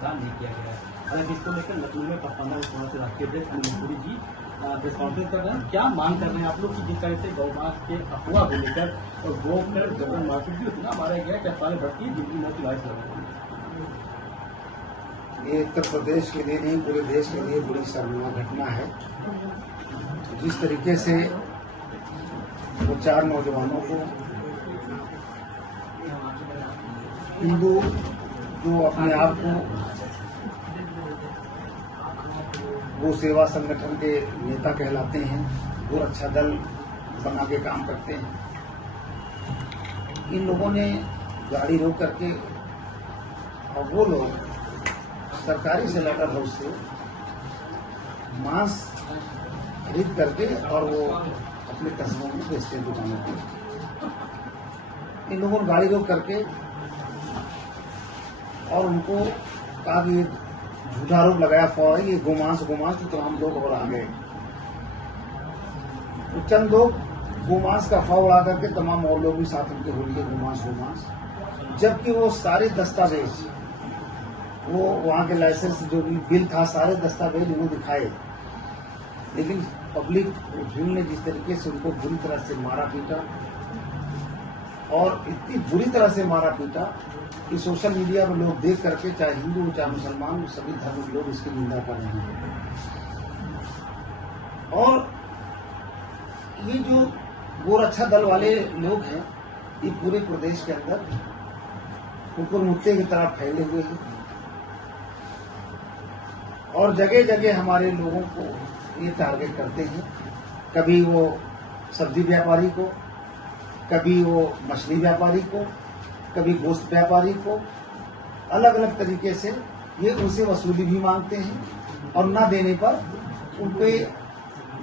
इंतजार नहीं किया गया है। हालांकि इसको लेकर लखनऊ में पसमानदा विश्व से राष्ट्रीय अध्यक्ष अनिल मंसूरी जी प्रेस कॉन्फ्रेंस कर रहे हैं। क्या मांग कर रहे हैं आप लोग की जिस तरह से गौमांस के अफवाह को लेकर और गौ कर जबरन मारपीट भी उतना मारा गया कि 18 बढ़ती है जिनकी मौत की बारिश लगी। ये उत्तर प्रदेश के लिए नहीं पूरे देश के लिए बड़ी शर्मनाक घटना है। जिस तरीके से वो 4 नौजवानों को हिंदू जो अपने आप को वो सेवा संगठन के नेता कहलाते हैं, वो अच्छा दल बना के काम करते हैं, इन लोगों ने गाड़ी रोक करके और वो लोग सरकारी स्लॉटर हाउस से मांस खरीद करके और वो अपने कस्बों में बेचते हैं दुकानों पे। इन लोगों ने गाड़ी रोक करके और उनको कहा कि झूठा आरोप लगाया फौर ये गोमांस तो तमाम लोग और आ गए। तो चंद लोग गोमांस का फौ उड़ा करके तमाम और लोग भी साथ उनके हो लिए गोमांस, जबकि वो सारे दस्तावेज वो वहां के लाइसेंस जो भी बिल था सारे दस्तावेज उन्होंने दिखाए, लेकिन पब्लिक भीड़ ने जिस तरीके से उनको बुरी तरह से मारा पीटा और इतनी बुरी तरह से मारा पीटा कि सोशल मीडिया में लोग देख करके चाहे हिंदू हो चाहे मुसलमान सभी धर्म के लोग इसकी निंदा कर रहे हैं। और ये जो गोरक्षा दल वाले लोग हैं ये पूरे प्रदेश के अंदर कुकुर मुत्ते की तरह फैले हुए हैं और जगह जगह हमारे लोगों को ये टारगेट करते हैं। कभी वो सब्जी व्यापारी को, कभी वो मछली व्यापारी को, कभी गोश्त व्यापारी को, अलग अलग तरीके से ये उनसे वसूली भी मांगते हैं और न देने पर उनपे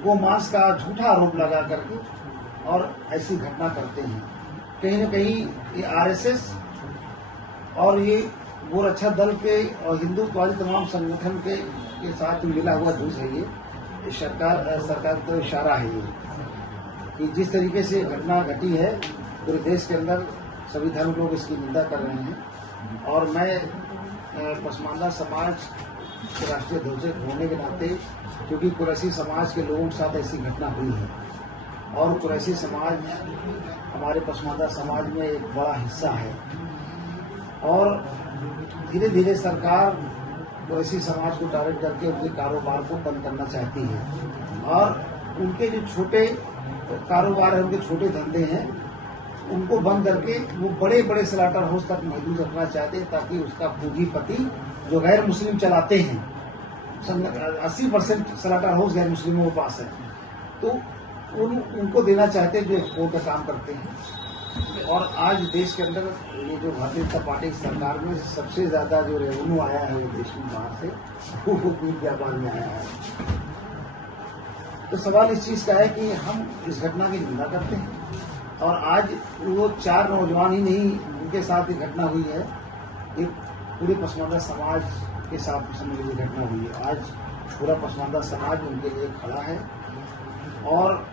गोमांस का झूठा आरोप लगा करके और ऐसी घटना करते हैं। कहीं न कहीं ये आरएसएस और ये गोरक्षा दल के और हिंदुत्ववादी तमाम संगठन के साथ मिला हुआ जुझ है। ये सरकार का इशारा है ये कि जिस तरीके से घटना घटी है पूरे देश के अंदर सभी धर्म लोग इसकी निंदा कर रहे हैं। और मैं पसमानदा समाज के राष्ट्रीय अध्यक्ष होने के नाते, क्योंकि कुरैशी समाज के लोगों के साथ ऐसी घटना हुई है और कुरैशी समाज हमारे पसमानदा समाज में एक बड़ा हिस्सा है और धीरे धीरे सरकार कुरैशी समाज को टारगेट करके उनके कारोबार को बंद करना चाहती है और उनके जो छोटे कारोबार है, उनके छोटे धंधे हैं, उनको बंद करके वो बड़े बड़े स्लॉटर हाउस तक महदूद रखना चाहते हैं ताकि उसका पूंजीपति जो गैर मुस्लिम चलाते हैं, 80% स्लॉटर हाउस गैर मुस्लिमों के पास है, तो उनको देना चाहते हैं जो एक्सपोर्ट का काम करते हैं। और आज देश के अंदर ये जो भारतीय जनता पार्टी की सरकार में सबसे ज्यादा जो रेवेन्यू आया है वो देश में बाहर से वो मीट व्यापार में आया है। तो सवाल इस चीज का है कि हम इस घटना की निंदा करते हैं और आज वो 4 नौजवान ही नहीं उनके साथ ये घटना हुई है, ये पूरे पसमानदा समाज के साथ समझ लीजिए घटना हुई है। आज पूरा पसमानदा समाज उनके लिए खड़ा है और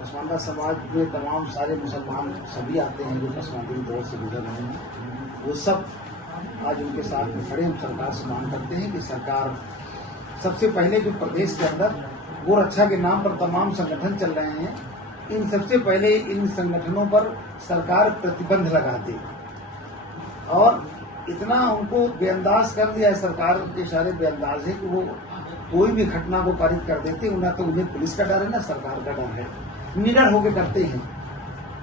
पसमानदा समाज में तमाम सारे मुसलमान सभी आते हैं जो पसमानदी दौर से गुजर रहे हैं, वो सब आज उनके साथ में खड़े। हम सरकार से मांग करते हैं कि सरकार सबसे पहले जो प्रदेश के अंदर गोरक्षा के नाम पर तमाम संगठन चल रहे हैं, इन सबसे पहले इन संगठनों पर सरकार प्रतिबंध लगा दे और इतना उनको बेअंदाज कर दिया है, सरकार के सारे बेअंदाज है कि वो कोई भी घटना को पारित कर देते हैं। ना तो उन्हें पुलिस का डर है ना सरकार का डर है, निडर होकर करते हैं।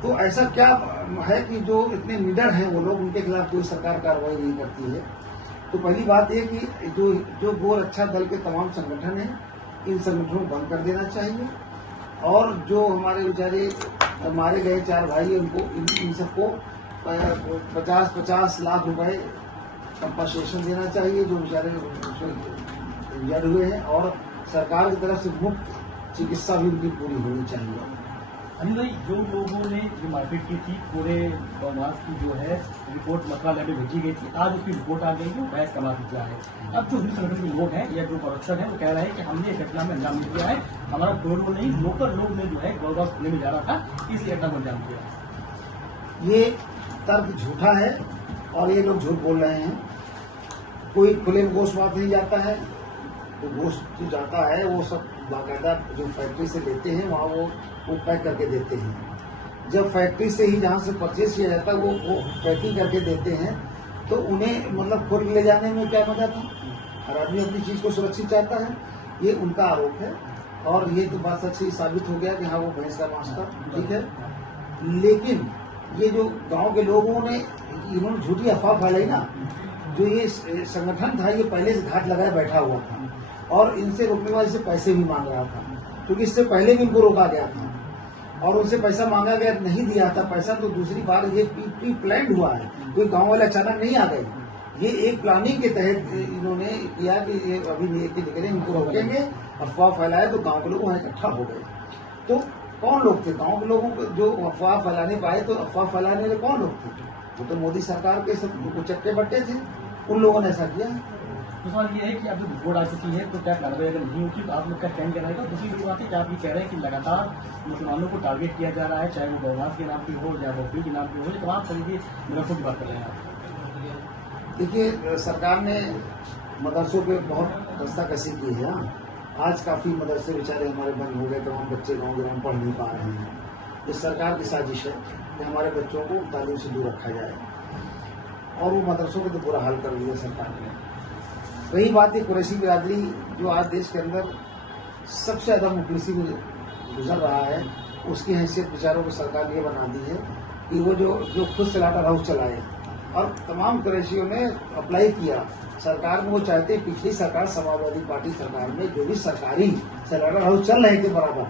तो ऐसा क्या है कि जो इतने निडर हैं वो लोग, उनके खिलाफ कोई सरकार कार्रवाई नहीं करती है। तो पहली बात यह कि जो गोरक्षा दल के तमाम संगठन हैं इन संगठनों को बंद कर देना चाहिए और जो हमारे बेचारे मारे गए 4 भाई उनको इन सबको 50-50 लाख रुपए कंपनसेशन देना चाहिए जो बेचारे इंजर्ड हुए हैं और सरकार की तरफ से मुफ्त चिकित्सा भी उनकी पूरी होनी चाहिए। अनिल भाई, जो लोगों ने जो मारपीट की थी पूरे गौमांस की जो है रिपोर्ट मंत्रालय में भेजी गई थी, आज उसकी रिपोर्ट आ गई है, बहस का मामला है। अब जो हिंदू संगठन के लोग हैं या जो प्रोडक्शन है वो कह रहे हैं कि हमने इस घटना में अंजाम दिया है, हमारा कोई रोल नहीं, लोकल लोग ने जो है गौरव खुले में जा रहा था इसलिए घटना को अंजाम दिया। ये तर्क झूठा है और ये लोग झूठ बोल रहे हैं। कोई खुले में गोश्त बात नहीं जाता है, तो गोश्त जो जाता है वो सब बाकायदा जो फैक्ट्री से लेते हैं वहाँ वो पैक करके देते हैं। जब फैक्ट्री से ही जहाँ से परचेज किया जाता है वो पैकिंग करके देते हैं, तो उन्हें मतलब खोल ले जाने में क्या मजा था। हर आदमी अपनी चीज को सुरक्षित चाहता है, ये उनका आरोप है। और ये तो बात सच्ची साबित हो गया कि हाँ वो भैंस का मांस था, ठीक है। लेकिन ये जो गांव के लोगों ने इन्होंने झूठी अफवाह फैलाई ना, जो ये संगठन था ये पहले से घाट लगाए बैठा हुआ था और इनसे रोकने वाले से पैसे भी मांग रहा था, क्योंकि इससे पहले भी इनको रोका गया था और उनसे पैसा मांगा गया, नहीं दिया था पैसा। तो दूसरी बार ये प्री प्लान्ड हुआ है, कोई गांव वाले अचानक नहीं आ गए। ये एक प्लानिंग के तहत इन्होंने किया कि ये अभी लेके निकले, इनको रोकेंगे, अफवाह फैलाए तो गांव के लोग वहाँ इकट्ठा हो गए। तो कौन लोग थे गांव के लोगों को जो अफवाह फैलाने पाए? तो अफवाह फैलाने वाले कौन लोग थे? वो तो मोदी सरकार के सब चक्के बट्टे थे, उन लोगों ने ऐसा किया। तो सवाल ये है कि अब जब रिपोर्ट आ चुकी है तो क्या कार्रवाई अगर नहीं होती तो आप लोग का स्टैंड क्या रहेगा? दूसरी बड़ी बात है कि आप ये कह रहे हैं कि लगातार मुसलमानों को टारगेट किया जा रहा है, चाहे वो गौनास के नाम पे हो या वफी के नाम पे हो, तमाम तरीके मदरसों की बात कर रहे हैं आप। देखिए, सरकार ने मदरसों पे बहुत दस्ताकशी की है। आज काफी मदरसे बेचारे हमारे बंद हो गए, तमाम बच्चे गाँव ग्राम पढ़ नहीं पा रहे हैं। ये सरकार की साजिश है कि हमारे बच्चों को तालीम से दूर रखा जाए, और वो मदरसों को तो बुरा हाल कर दिया सरकार ने। वही बात है कुरैशी बिरादरी जो आज देश के अंदर सबसे ज्यादा मुफलिसी में गुजर रहा है, उसकी हैसियत बेचारों को सरकार ने बना दी है कि वो जो खुद स्लॉटर हाउस चलाए, और तमाम कुरैशियों ने अप्लाई किया सरकार में। वो चाहते पिछली सरकार समाजवादी पार्टी सरकार में जो भी सरकारी स्लॉटर हाउस चल रहे थे बराबर,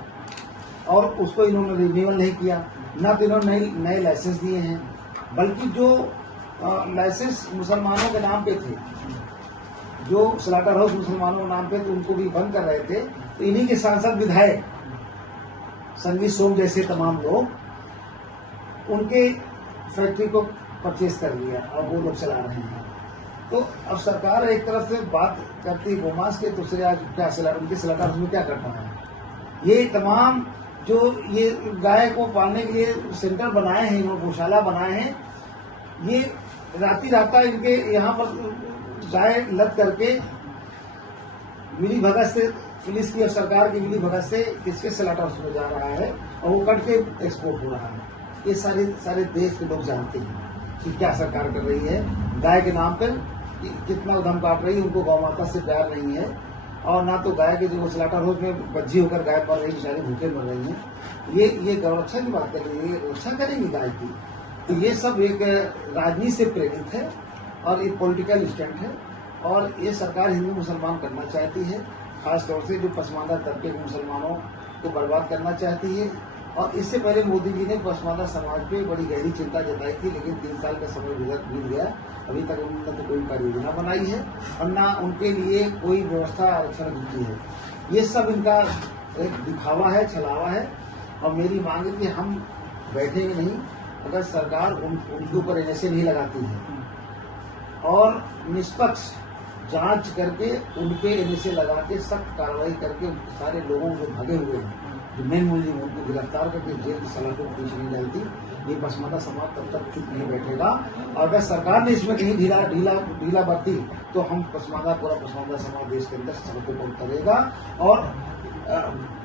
और उसको इन्होंने रिन्यूअल नहीं किया, न तो इन्होंने नए लाइसेंस दिए हैं, बल्कि जो लाइसेंस मुसलमानों के नाम पे थे, जो स्लॉटर हाउस मुसलमानों के नाम पे थे, उनको भी बंद कर रहे थे। तो इन्हीं के सांसद विधायक संगीत सोम जैसे तमाम लोग उनके फैक्ट्री को परचेज कर लिया और वो लोग चला रहे हैं। तो अब सरकार एक तरफ से बात करती है गोमांस के, दूसरे आज क्या उनके स्लॉटर हाउस में क्या करना है। ये तमाम जो ये गाय को पालने के लिए सेंटर बनाए हैं, इन्होंने गौशाला बनाए हैं, ये राती राता इनके यहाँ पर गाय लद करके मिली भगत से, पुलिस की और सरकार की मिली भगत से किसके स्लॉटर हाउस में जा रहा है और वो कट के एक्सपोर्ट हो रहा है। ये सारे देश के लोग जानते हैं कि क्या सरकार कर रही है। गाय के नाम पर कितना उधम काट रही है, उनको गौ माता से प्यार नहीं है, और ना तो गाय के जो स्लॉटर हाउस में बज्जी होकर गाय मर रही, बेचारी भूखे मर रही हैं। ये गौरक्षा की बात कर रही है, रक्षा करेंगी गाय की। तो ये सब एक राजनीति से प्रेरित है और एक पॉलिटिकल स्टंट है, और ये सरकार हिंदू मुसलमान करना चाहती है। खासतौर से जो पसमानदा तबके के मुसलमानों को बर्बाद करना चाहती है। और इससे पहले मोदी जी ने पसमानदा समाज पे बड़ी गहरी चिंता जताई थी, लेकिन 3 साल का समय बीत गया, अभी तक उन्होंने तो कोई कार्य योजना बनाई है और न उनके लिए कोई व्यवस्था आरक्षण की है। ये सब इनका एक दिखावा है, छलावा है। और मेरी मांग है कि हम बैठेंगे नहीं अगर सरकार उनके ऊपर एनएसए नहीं लगाती है और निष्पक्ष जांच करके उनपे एनएसए लगा के सख्त कार्रवाई करके सारे लोगों को भगे हुए हैं, जो मेन मुलजिम उनको गिरफ्तार करके जेल की सलाखों को पीछे नहीं डालती, ये पसमानदा समाज तब तक चुप नहीं बैठेगा। और अगर सरकार ने इसमें कहीं ढीला बरती तो हम पूरा पसमानदा समाज देश के अंदर सड़कों पर उतरेगा और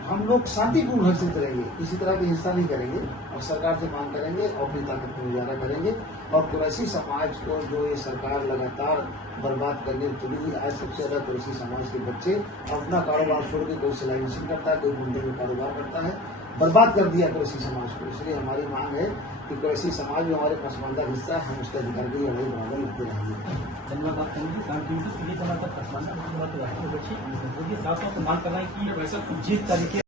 हम लोग शांतिपूर्ण ढंग से उतरेंगे, किसी तरह की हिंसा नहीं करेंगे और सरकार से मांग करेंगे और अपनी ताकत को गुजारा करेंगे। और कुरैशी समाज को जो ये सरकार लगातार बर्बाद करने तुली, आज सबसे ज्यादा कुरैशी समाज के बच्चे अपना कारोबार छोड़ के कोई सिलाई मशीन करता है, कोई मुंडे में कारोबार करता है, बर्बाद कर दिया कुरैशी समाज को। इसलिए हमारी मांग है कि कुरैशी समाज जो हमारे पसमानदा हिस्सा है, हम उसके अधिकार के लिए लड़ाई बराबर लड़ते रहेंगे। धन्यवाद। पसमानदा मांग कर रहा है कि जिस तरीके